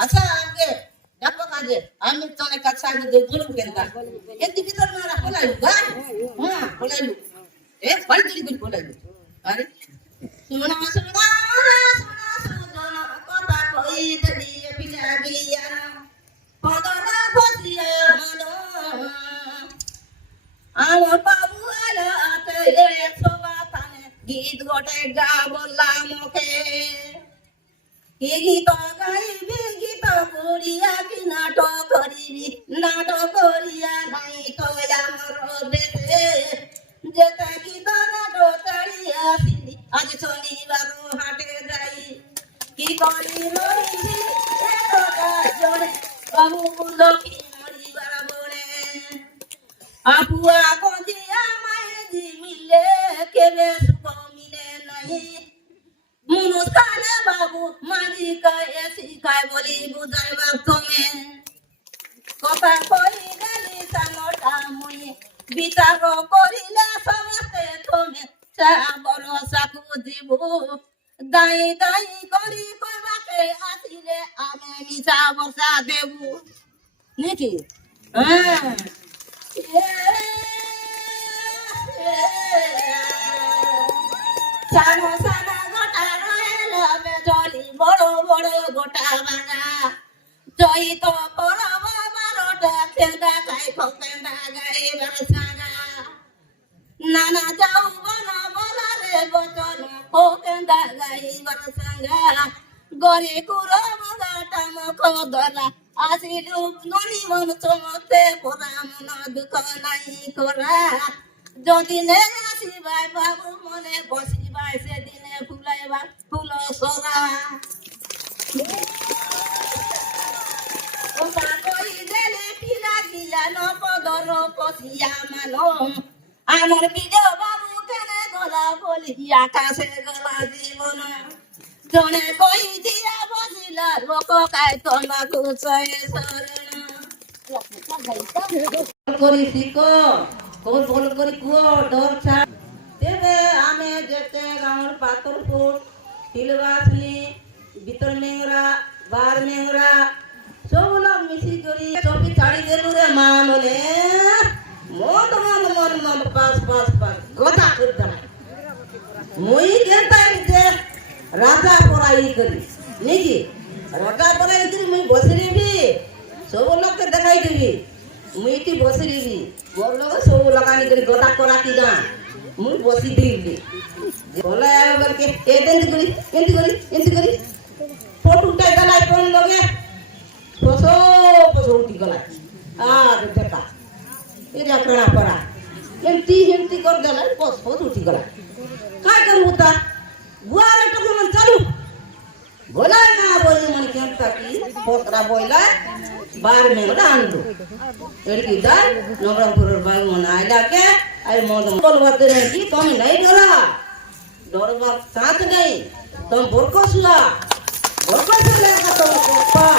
আচ্ছা আগে দেখো কাজে আমি তো অনেক কাছে আগে বলবো কেন এতে ভিতর না বলাইলু হ্যাঁ বলাইলু এ বাড়ি তৈরি করে বলাইলু আরে শোনা শোনা শোনা কথা কই দিয়ে পিলা গিয়া পদনা ফসিয়া মনো আমার বাবু আলাতে সোবা তানে গীত গোটে গা বললাম ওকে কি গীত গাইবি গীত করিয়া কি নাটক করিবি নাটক করিয়া নাই তো আমার দেশে যেটা গীত নাটক চালিয়া আসিনি আজ শনিবার হাটে যাই কি করি রইছি জনে বাবু লক্ষ্মী মরিবার বনে আপুয়া গজিয়া মায়ে জি মিলে কেবে সুখ মিলে নাই মুনুস্কানে বাবু মাঝি কায়ে শিখায় বলি বুঝাইবার তুমি কথা কই গেলি সাঙ্গটা মুই বিচার করিলে সমস্তে তুমি চা ভরসা খুঁজিব দাই দাই করি কইবাকে আসিলে আমি মিছা বর্ষা দেব নাকি হ্যাঁ সানো সানো গোটা রয়েলামে জলি বড় বড় গোটা ভাঙা জয় তো পরব বারোটা খেদা খাই খোকেন্দা গাইবার সাগা নানা যাও বন বলারে বচন খোকেন্দা গাইবার সাগা গরে কুরো মগাটা মুখ ধরা আসিলু ননি মন চমতে পরা মন দুঃখ নাই করা যদি নে আসিবাই বাবু মনে বসিবাই সেদিনে ফুলাইবা ফুল সরা ওটা কই দেলে পিলা গিয়া নপদর পশিয়া মানো আমার বিজয় বাবু কেনে গলা বলি আকাশে গলা জীবন জনে কই দিয়া বসিলা লোক কায় তোমাকে চয়ে শরণ করি শিখো কোন বল করি কুয়ো ডর ছা তেবে আমি যেতে গাঁর পাতরপুর তিলবাসনি ভিতর নেংরা বার নেংরা সবলা মিশি করি চবি ছাড়ি গেলু রে মা বলে মন মন মন মন পাস পাস পাস কথা করতাম মুই কেনতাই যে রাজা পড়াই করি নাকি রাজা পড়াই করি মুই বসে রবি সব লোককে দেখাই দিবি মুইটি বসে রবি মোর লোক সব লাগানি করে গদা করাতি না মুই বসি দিবি বলে বলকে এন্তি করি ফটোটা গলাই কোন লগে পসো পসো উঠি গলাই আর দেখা এরা করা পড়া এন্তি কর গলাই পস পস উঠি গলাই काय करू ता गुआरे टकलो मन चालू बोला ना बोली मन केंता की पोतरा बोला बार में डांडू एड़की दा नवरंगपुर बाग मन आइला के आई मोद बोलवाते नहीं की तुम नहीं डरा डर बात साथ नहीं तुम बोरको सुला लेगा तुम पप्पा